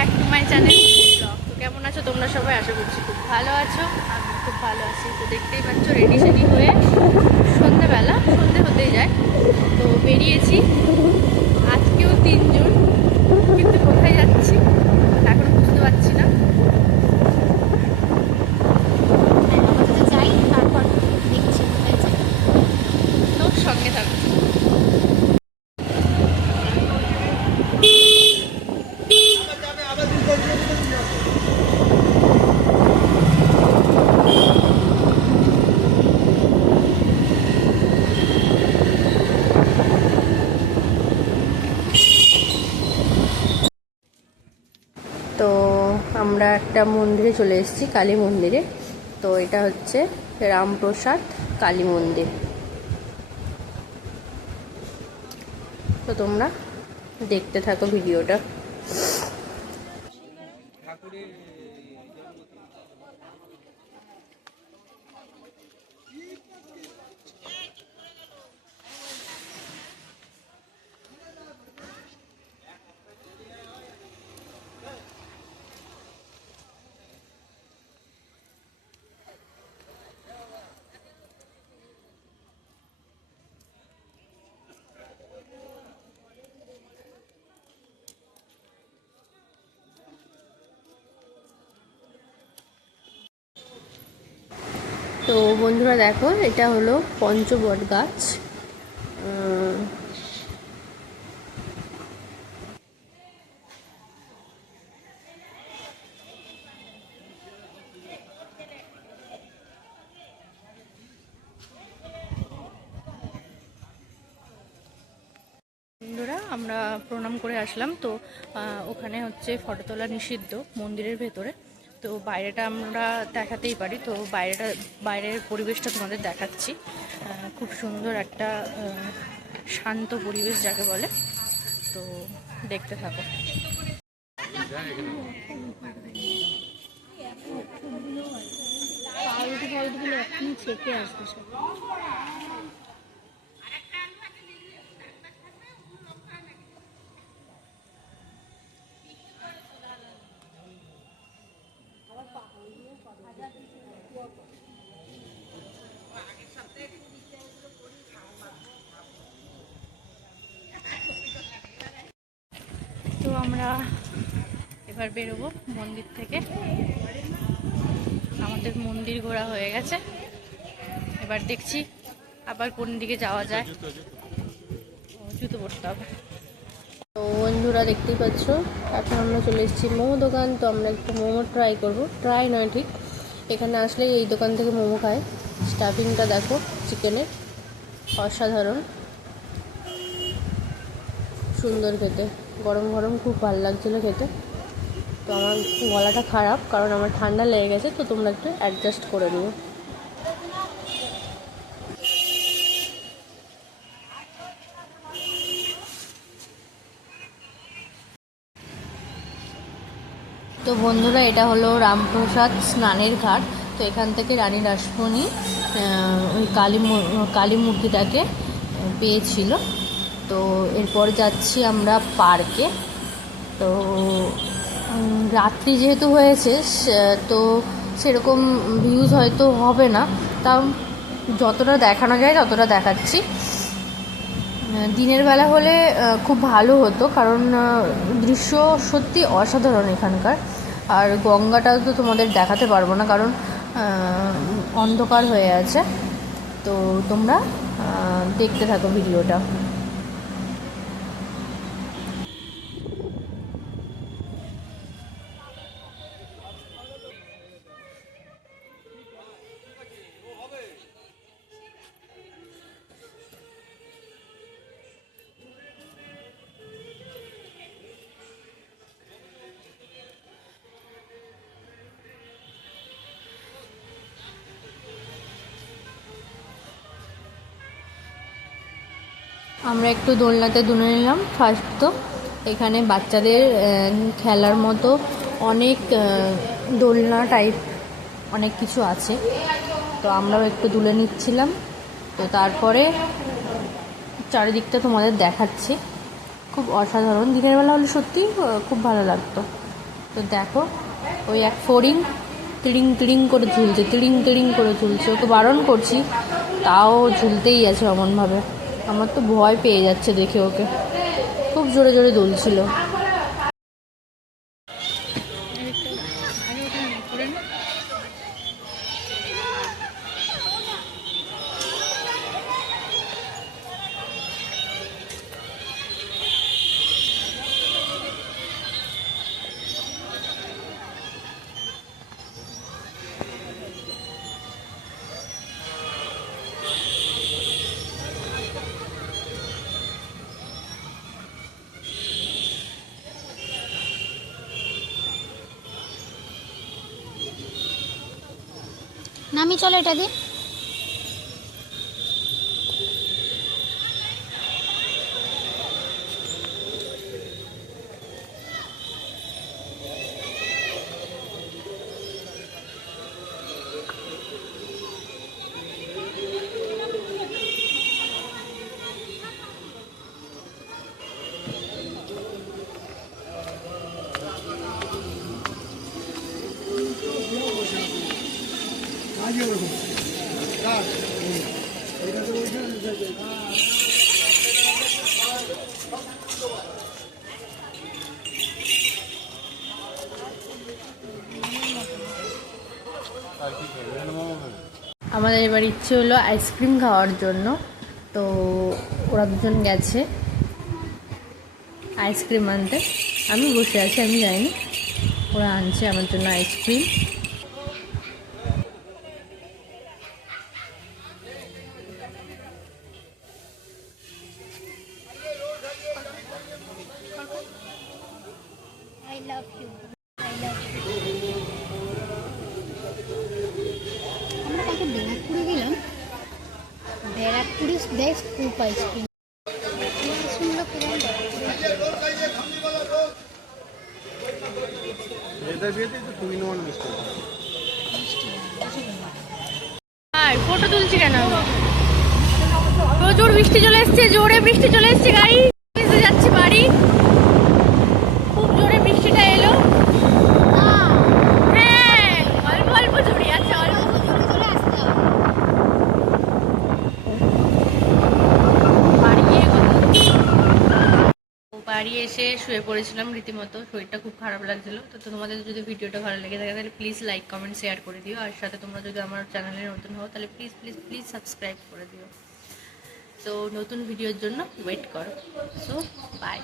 Back to my channel blog. তো কেমন আছো তোমরা সবাই? আশা করছি খুব ভালো আছো। আমি খুব ভালো আছি। তো দেখতেই পাচ্ছ রেডি সেডি হয়ে সন্ধ্যেবেলা, সন্ধ্যে হতেই যায়, তো বেরিয়েছি। আজকেও 3 জন, কিন্তু কোথায় যাচ্ছি এখনো বুঝতে পারছি না। যাই, তারপর দেখছি কোথায় যাই। তো সঙ্গে থাকো। তো আমরা একটা মন্দিরে চলে এসেছি, কালী মন্দিরে। তো এটা হচ্ছে রামপ্রসাদ কালী মন্দির। তো তোমরা দেখতে থাকো ভিডিওটা। তো বন্ধুরা দেখো, এটা হলো পঞ্চবট গাছ। বন্ধুরা আমরা প্রণাম করে আসলাম। তো ওখানে হচ্ছে ফটো তোলা নিষিদ্ধ মন্দিরের ভেতরে। তো বাইরেটা আমরা দেখাতেই পারি। তো বাইরের পরিবেশটা তোমাদের দেখাচ্ছি। খুব সুন্দর একটা শান্ত পরিবেশ যাকে বলে। তো দেখতে থাকো। পাউরুটিগুলো এখনই ছেঁকে আসবে সব। তো আমরা এবার বেরোবো মন্দির থেকে। আমাদের মন্দির ঘোরা হয়ে গেছে। এবার দেখছি আবার কোন দিকে যাওয়া যায়। জুতো পরতে হবে। তো বন্ধুরা দেখতেই পাচ্ছ, এখন আমরা চলে এসেছি মোমো দোকান। তো আমরা একটু মোমো ট্রাই করবো। ট্রাই নয় ঠিক, এখানে আসলে এই দোকান থেকে মোমো খায়। স্টাফিংটা দেখো চিকেনের, অসাধারণ সুন্দর খেতে, গরম গরম খুব ভালো লাগছিলো খেতে। তো আমার গলাটা খারাপ কারণ আমার ঠান্ডা লেগে গেছে। তো তোমরা একটু অ্যাডজাস্ট করে নিও। তো বন্ধুরা এটা হলো রামপ্রসাদ স্নানের ঘাট। তো এখান থেকে রানী রাসমণি ওই কালী মূর্তিটাকে পেয়েছিল। তো এরপর যাচ্ছি আমরা পার্কে। তো রাত্রি যেহেতু হয়েছে, তো সেরকম ভিউজ হয়তো হবে না, তাও যতটা দেখানো যায় ততটা দেখাচ্ছি। দিনের বেলা হলে খুব ভালো হতো, কারণ দৃশ্য সত্যি অসাধারণ এখানকার। আর গঙ্গাটাও তো তোমাদের দেখাতে পারবো না, কারণ অন্ধকার হয়ে আছে। তো তোমরা দেখতে থাকো ভিডিওটা। আমরা একটু দোলনাতে দুলে নিলাম ফার্স্ট। তো এখানে বাচ্চাদের খেলার মতো অনেক দোলনা টাইপ অনেক কিছু আছে। তো আমরাও একটু দুলে নিচ্ছিলাম। তো তারপরে চারিদিকটা তোমাদের দেখাচ্ছি। খুব অসাধারণ, দিনের বেলা হলে সত্যি খুব ভালো লাগতো। তো দেখো ওই এক ফড়িং তিড়িং তিড়িং করে ঝুলছে, তিড়িং তিড়িং করে ঝুলছে। ওকে বারণ করছি তাও ঝুলতেই আছে অমনভাবে। আমার তো ভয় পেয়ে যাচ্ছে দেখে ওকে, খুব জোরে জোরে দুলছিল। নামি চলো এটা দিয়ে। আমাদের এবার ইচ্ছে হলো আইসক্রিম খাওয়ার জন্য, তো ওরা দুজন গেছে আইসক্রিম আনতে। আমি বসে আছি, আমি যাইনি, ওরা আনছে আমার জন্য ice cream. I love you. I love you. আমরা কালকে ব্যারাকপুরে গেলাম, ব্যারাকপুরের বেস্ট স্কুপ আইসক্রিম। শুনলো আর ফটো তুলছি কেন? প্রচুর বৃষ্টি চলে এসছে, জোরে বৃষ্টি চলে এসছে, গাড়ি ভিজে যাচ্ছে বাড়ি। খুব জোরে বৃষ্টিটা এলো। হ্যাঁ, অল্প অল্প ঝরে আছে, অল্প চলে আসতে হবে। বাড়ি এসে শুয়ে পড়েছিলাম রীতিমতো, শরীরটা খুব খারাপ লাগছিল। তো তোমাদের যদি ভিডিওটা ভালো লেগে থাকে তাহলে প্লিজ লাইক কমেন্ট শেয়ার করে দিও, আর সাথে তোমরা যদি আমার চ্যানেলে নতুন হও তাহলে প্লিজ প্লিজ প্লিজ সাবস্ক্রাইব করে দিও। তো নতুন ভিডিওর জন্য ওয়েট করো। So by.